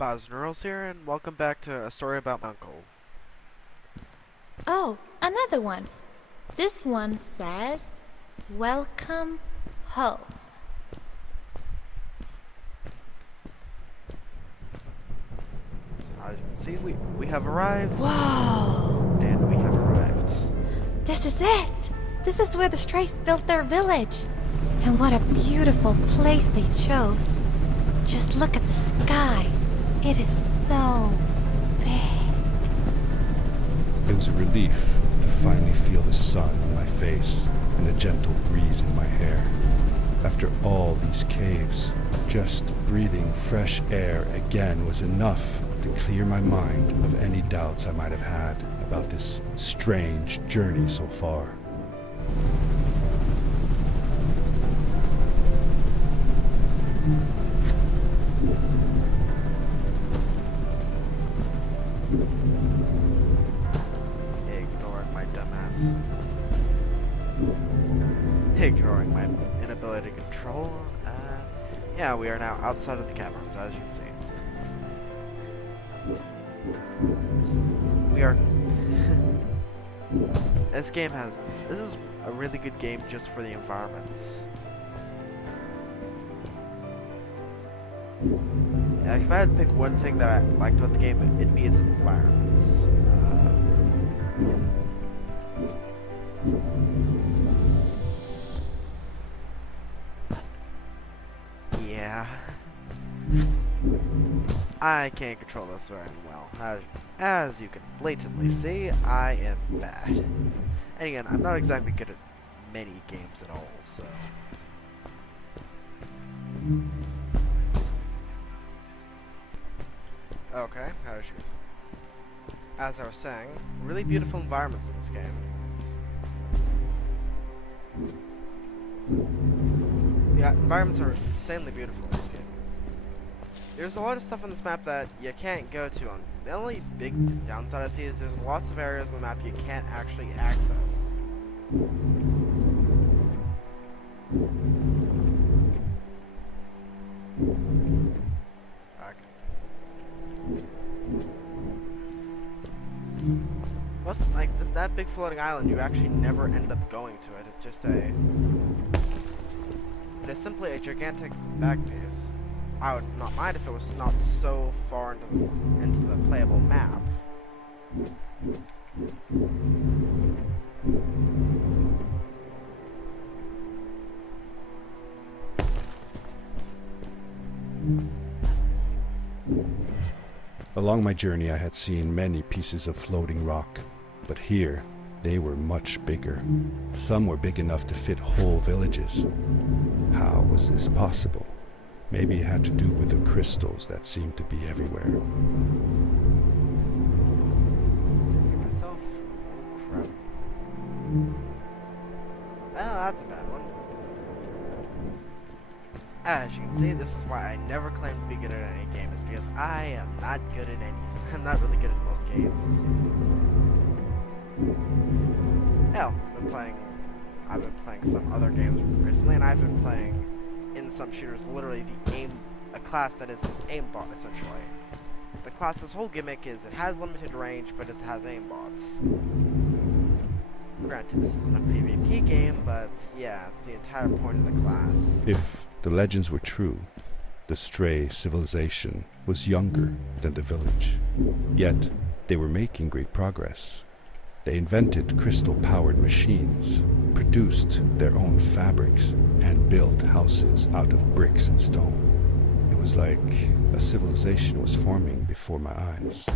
Bosnerals here, and welcome back to A Story About My Uncle. Oh, another one. This one says, Welcome home. As you can see, we have arrived. Whoa! And we have arrived. This is it! This is where the Strays built their village. And what a beautiful place they chose. Just look at the sky. It is so big. It was a relief to finally feel the sun on my face and a gentle breeze in my hair. After all these caves, just breathing fresh air again was enough to clear my mind of any doubts I might have had about this strange journey so far. Ignoring my inability to control. Yeah, we are now outside of the caverns, as you can see. We are... This is a really good game just for the environments. Yeah, if I had to pick one thing that I liked about the game, it'd be its environments. Yeah. I can't control this very well. As you can blatantly see, I am bad. And again, I'm not exactly good at many games at all, so... Okay, as I was saying, really beautiful environments in this game. Yeah, environments are insanely beautiful in this game. There's a lot of stuff on this map that you can't go to. The only big downside I see is there's lots of areas on the map you can't actually access. Plus, like, that big floating island, you actually never end up going to it. It's just it's simply a gigantic back piece. I would not mind if it was not so far into the playable map. Along my journey, I had seen many pieces of floating rock, but here, they were much bigger. Some were big enough to fit whole villages. How was this possible? Maybe it had to do with the crystals that seemed to be everywhere. Myself? Oh, crap. Well, that's a bad one. As you can see, this is why I never claim to be good at any game, is because I am not good at anything. I'm not really good at most games. Hell, I've been playing some other games recently, and I've been playing in some shooters literally a class that is an aimbot, essentially. The class's whole gimmick is it has limited range, but it has aimbots. Granted, this isn't a PvP game, but yeah, it's the entire point of the class. If the legends were true, the Stray civilization was younger than the village. Yet, they were making great progress. They invented crystal-powered machines, produced their own fabrics, and built houses out of bricks and stone. It was like a civilization was forming before my eyes.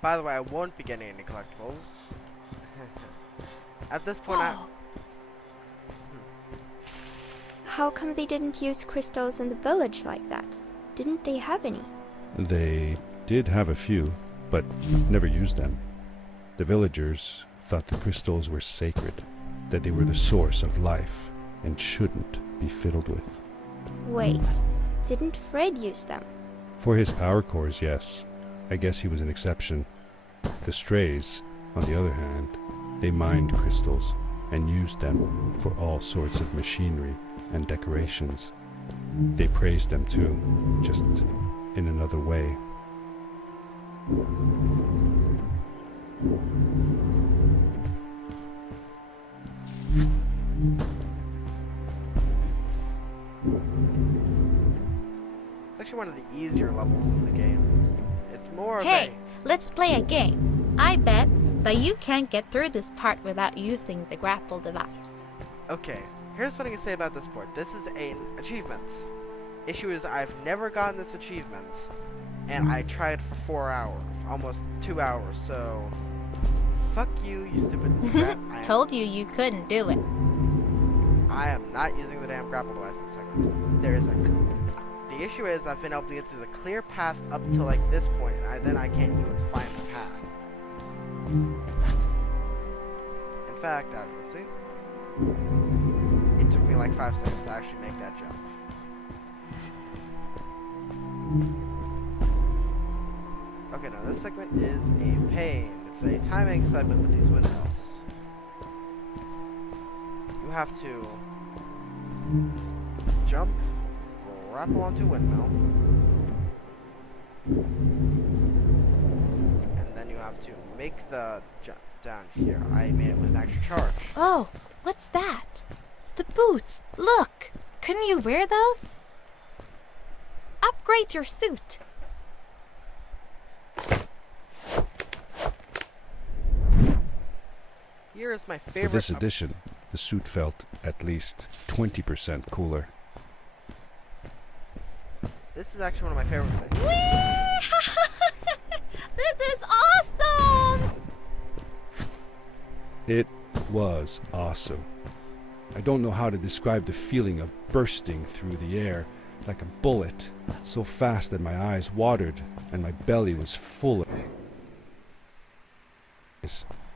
By the way, I won't be getting any collectibles. At this point, How come they didn't use crystals in the village like that? Didn't they have any? They did have a few, but never used them. The villagers thought the crystals were sacred, that they were the source of life and shouldn't be fiddled with. Wait, didn't Fred use them? For his power cores, yes. I guess he was an exception. The Strays, on the other hand, They mined crystals and used them for all sorts of machinery and decorations. They praised them too, just in another way. It's actually one of the easier levels in the game. It's more Hey, of let's play a game. I bet that you can't get through this part without using the grapple device. Okay, here's what I can say about this part. This is an achievement. Issue is I've never gotten this achievement, and I tried for 4 hours, almost 2 hours, so fuck you, you stupid crap. Told you you couldn't do it. I am not using the damn grapple device in a second. The issue is I've been able to get to the clear path up to like this point, and then I can't even find the path. In fact, let's see. It took me like 5 seconds to actually make that jump. Okay, now this segment is a pain. It's a timing segment with these windmills. You have to jump, grapple onto a windmill, and then you have to make the jump down here. I made it with an extra charge. Oh, what's that? The boots! Look! Couldn't you wear those? Upgrade your suit! Here is my For favorite. this edition, the suit felt at least 20% cooler. This is actually one of my favorite things. This is awesome! It was awesome. I don't know how to describe the feeling of bursting through the air like a bullet, so fast that my eyes watered and my belly was full of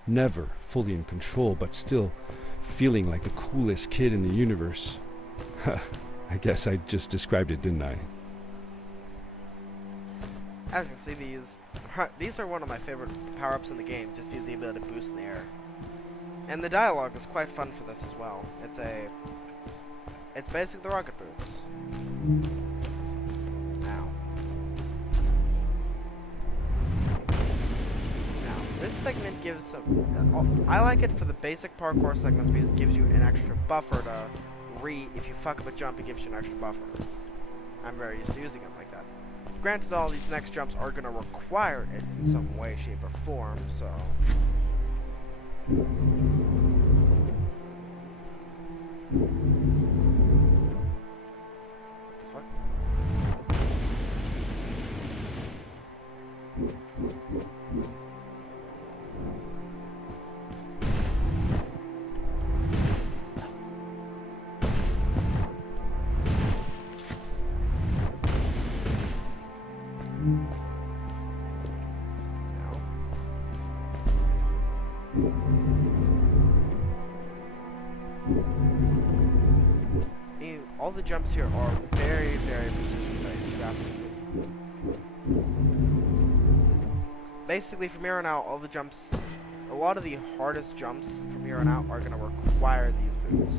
never fully in control, but still feeling like the coolest kid in the universe. I guess I just described it, didn't I? As you can see, these are one of my favorite power-ups in the game, just because the ability to boost in the air. And the dialogue is quite fun for this as well. It's basically the rocket boots. Now, this segment gives some. I like it for the basic parkour segments because it gives you an extra buffer to if you fuck up a jump, it gives you an extra buffer. I'm very used to using it like that. Granted, all these next jumps are going to require it in some way, shape, or form, so. What the fuck? All the jumps here are very, very precision-based. You have to basically, from here on out, all the jumps, a lot of the hardest jumps from here on out are going to require these boots.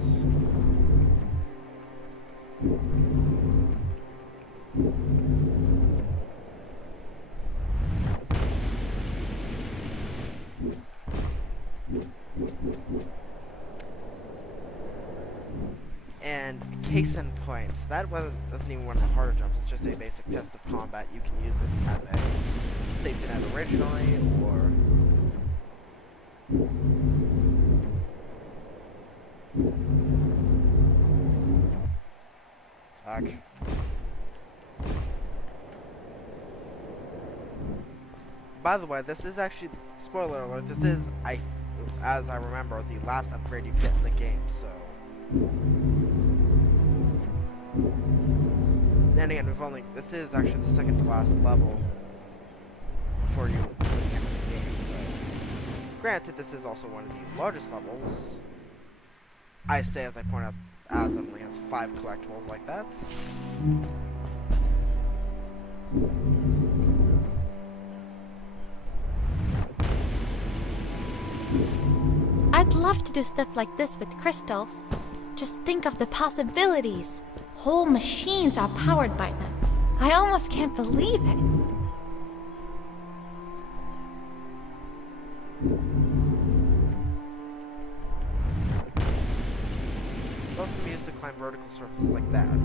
And case in point, that doesn't even one of the harder jumps. It's just a basic test of combat. You can use it as a safety net originally, or fuck. By the way, this is actually, spoiler alert, this is, as I remember, the last upgrade you get in the game, so. Then again, this is actually the second to last level before you get into the game, so. Granted, this is also one of the largest levels. I say, as I point out, as it only has 5 collectibles like that. I'd love to do stuff like this with crystals. Just think of the possibilities. Whole machines are powered by them. I almost can't believe it. Those can be used to climb vertical surfaces like that.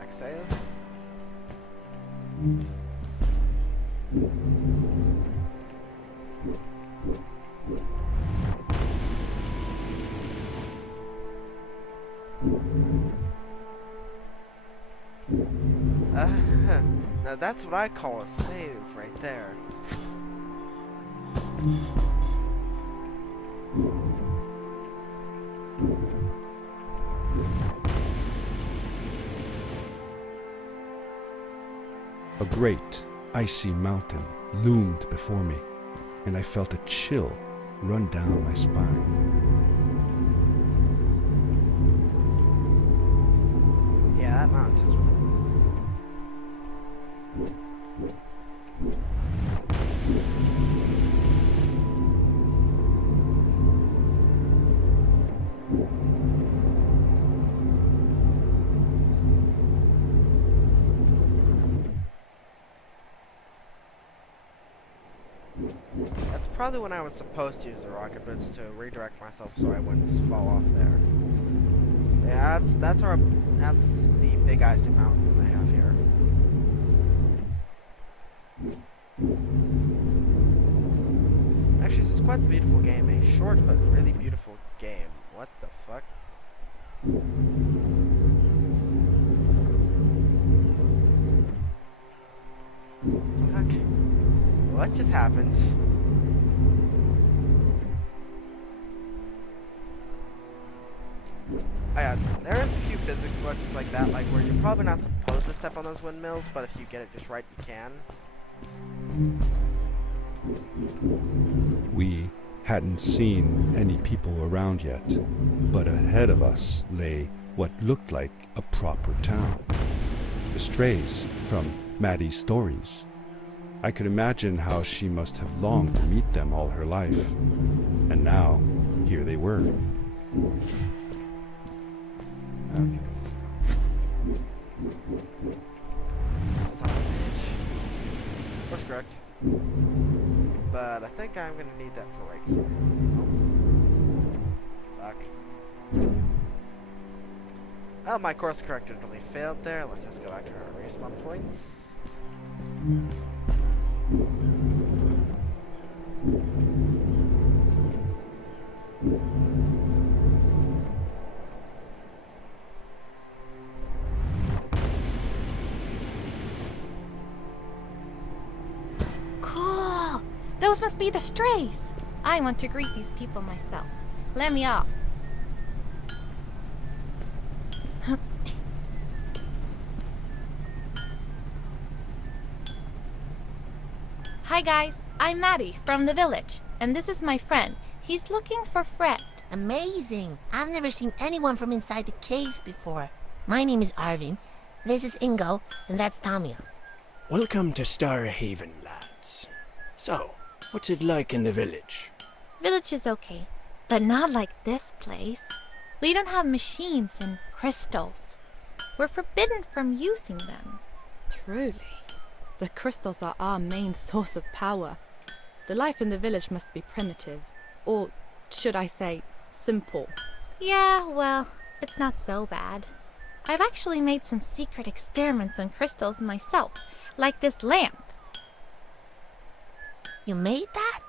Next save. Now that's what I call a save right there. A great, icy mountain loomed before me, and I felt a chill run down my spine. Yeah, that mountain's That's probably when I was supposed to use the rocket boots to redirect myself so I wouldn't fall off there. Yeah, that's the big icy mountain they have here. Actually, this is quite a beautiful game. A short but really beautiful game. What the fuck? Fuck. What just happened? Oh yeah, there is a few physics glitches like that, like where you're probably not supposed to step on those windmills, but if you get it just right, you can. We hadn't seen any people around yet, but ahead of us lay what looked like a proper town. The strays from Maddie's stories. I could imagine how she must have longed to meet them all her life. And now, here they were. Okay. Son of a bitch. That's correct. But I think I'm gonna need that for right here. Oh. Fuck. Oh, my course corrector totally failed there. Let's just go back to our respawn points. Cool! Those must be the strays. I want to greet these people myself. Let me off. Hi guys, I'm Maddie from the village, and this is my friend. He's looking for Fred. Amazing! I've never seen anyone from inside the caves before. My name is Arvin. This is Ingo, and that's Tamia. Welcome to Starhaven, lads. So, what's it like in the village? Village is okay, but not like this place. We don't have machines and crystals. We're forbidden from using them. Truly. The crystals are our main source of power. The life in the village must be primitive. Or, should I say, simple. Yeah, well, it's not so bad. I've actually made some secret experiments on crystals myself, like this lamp. You made that?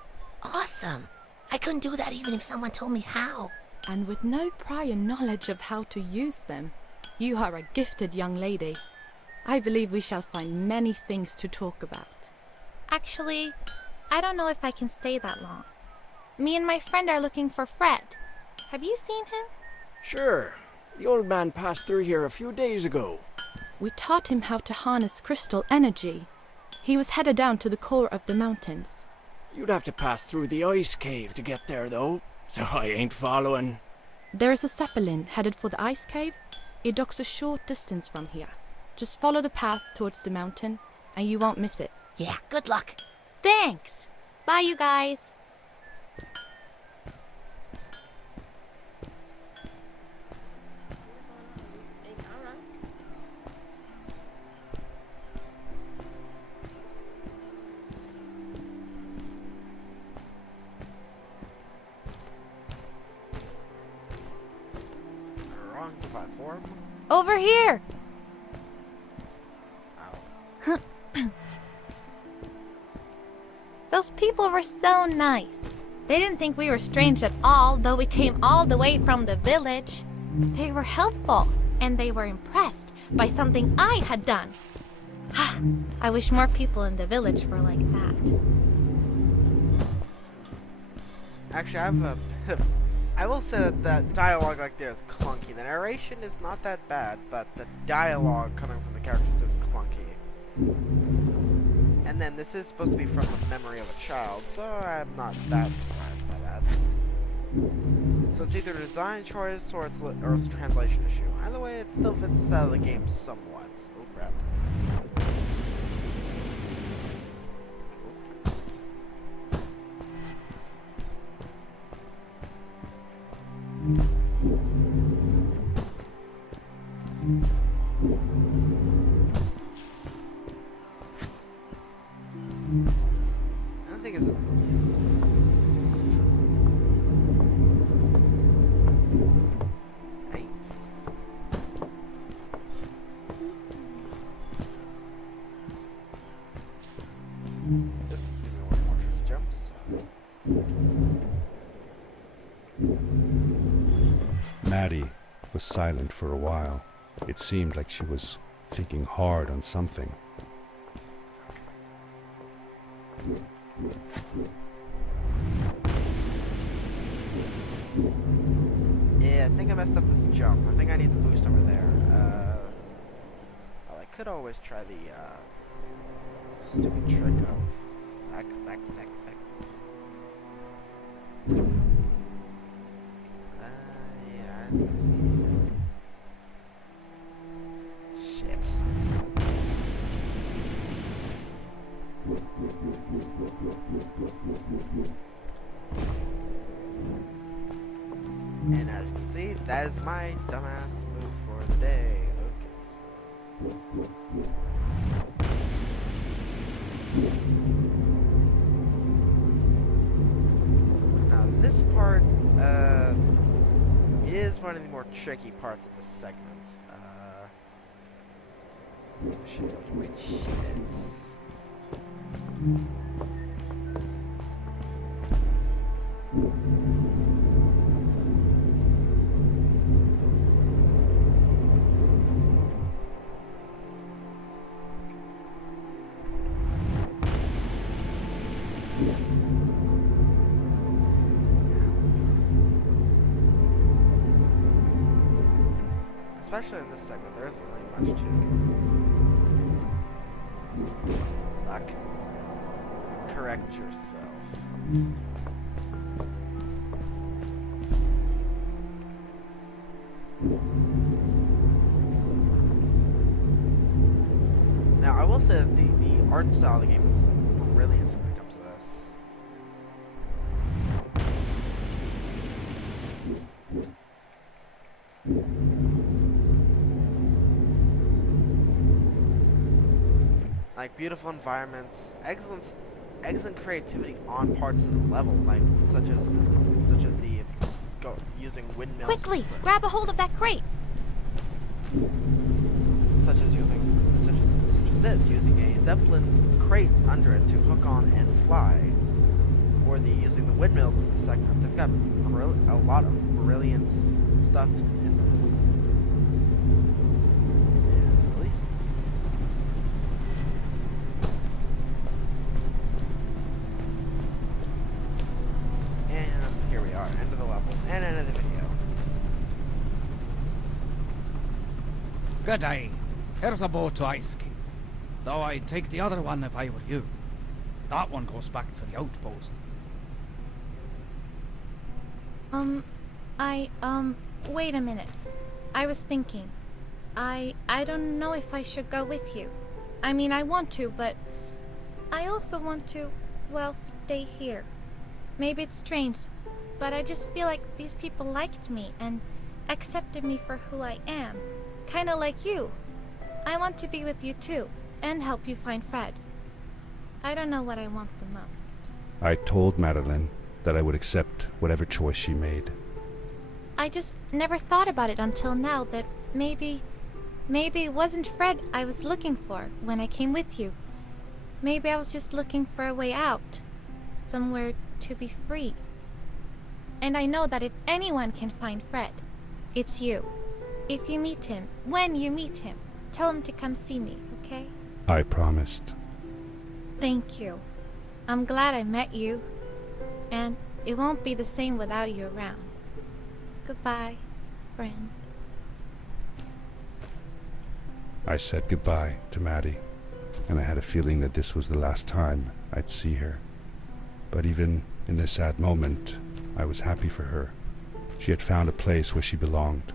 Awesome! I couldn't do that even if someone told me how. And with no prior knowledge of how to use them, you are a gifted young lady. I believe we shall find many things to talk about. Actually, I don't know if I can stay that long. Me and my friend are looking for Fred. Have you seen him? Sure. The old man passed through here a few days ago. We taught him how to harness crystal energy. He was headed down to the core of the mountains. You'd have to pass through the ice cave to get there, though, so I ain't following. There is a Zeppelin headed for the ice cave. It docks a short distance from here. Just follow the path towards the mountain, and you won't miss it. Yeah, good luck. Thanks! Bye, you guys. Wrong platform. Over here. Ow. Those people were so nice. They didn't think we were strange at all, though we came all the way from the village. They were helpful, and they were impressed by something I had done. I wish more people in the village were like that. Actually, I have a I will say that dialogue like there is clunky. The narration is not that bad, but the dialogue coming from the characters is clunky. And then this is supposed to be from the memory of a child, so I'm not that surprised by that. So it's either a design choice or it's a translation issue. Either way, it still fits the style of the game somewhat. Oh crap. I don't think it's Hey. This one's gonna be one more trick jumps. Maddie was silent for a while. It seemed like she was thinking hard on something. Yeah, I think I messed up this jump. I think I need the boost over there. Well, I could always try the stupid trick of back. Yeah. Shit. And as you can see, that is my dumbass move for the day. Now this part, it is one of the more tricky parts of the segment. Shit. Especially in this segment, there isn't really much to luck. Correct yourself. Now, I will say that the art style of the game is brilliant when it comes to this. Like beautiful environments, excellent creativity on parts of the level, like such as the using windmills. Quickly, grab a hold of that crate. Such as using a Zeppelin's crate under it to hook on and fly, or using the windmills in the segment. They've got a lot of brilliant stuff in this. And release. And here we are, end of the level, and end of the video. Good day. Here's a boat to Ice Cave. Though I'd take the other one if I were you. That one goes back to the outpost. Wait a minute. I was thinking. I don't know if I should go with you. I mean, I want to, but I also want to well, stay here. Maybe it's strange, but I just feel like these people liked me and accepted me for who I am. Kinda like you. I want to be with you too, and help you find Fred. I don't know what I want the most. I told Madeline that I would accept whatever choice she made. I just never thought about it until now that maybe it wasn't Fred I was looking for when I came with you. Maybe I was just looking for a way out. Somewhere to be free. And I know that if anyone can find Fred, it's you. If you meet him, when you meet him, tell him to come see me, okay? I promised. Thank you. I'm glad I met you. And it won't be the same without you around. Goodbye, friend. I said goodbye to Maddie, and I had a feeling that this was the last time I'd see her. But even in this sad moment, I was happy for her. She had found a place where she belonged.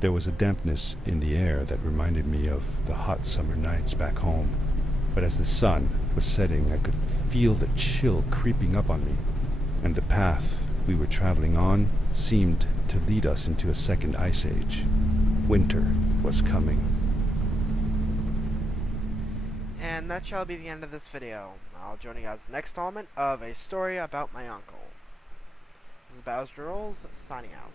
There was a dampness in the air that reminded me of the hot summer nights back home. But as the sun was setting, I could feel the chill creeping up on me, and the path we were traveling on seemed to lead us into a second ice age. Winter was coming. And that shall be the end of this video. I'll join you guys next installment of A Story About My Uncle. This is Bowser Rolls, signing out.